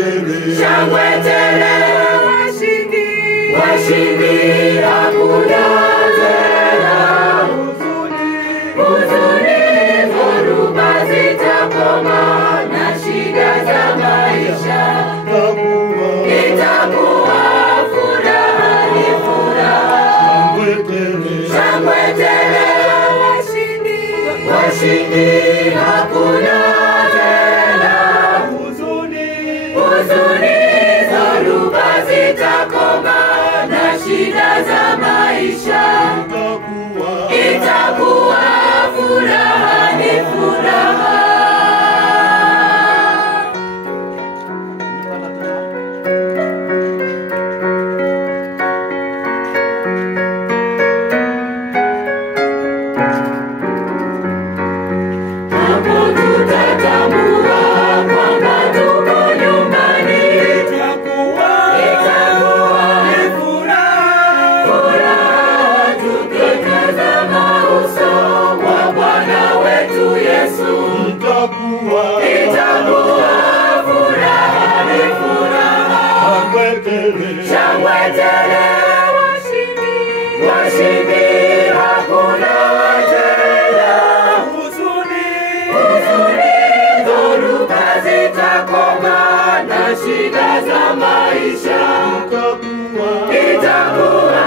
shangwe tele, washindi hakuna tena huzuni, dhoruba zitakoma na shida za maisha, itakuwa furaha ni furaha, shangwe tele, washindi hakuna tena huzuni, dhoruba zitakoma na shida za maisha, itakuwa furaha ni furaha. Hapo tutatambua kwamba tuko nyumbani, itakuwa ni furaha tukitazama uso wa Bwana wetu Yesu, itakuwa furaha ni furaha, shangwe tele, washindi hakuna tena huzuni, dhoruba zitakoma na shida za maisha, itakuwa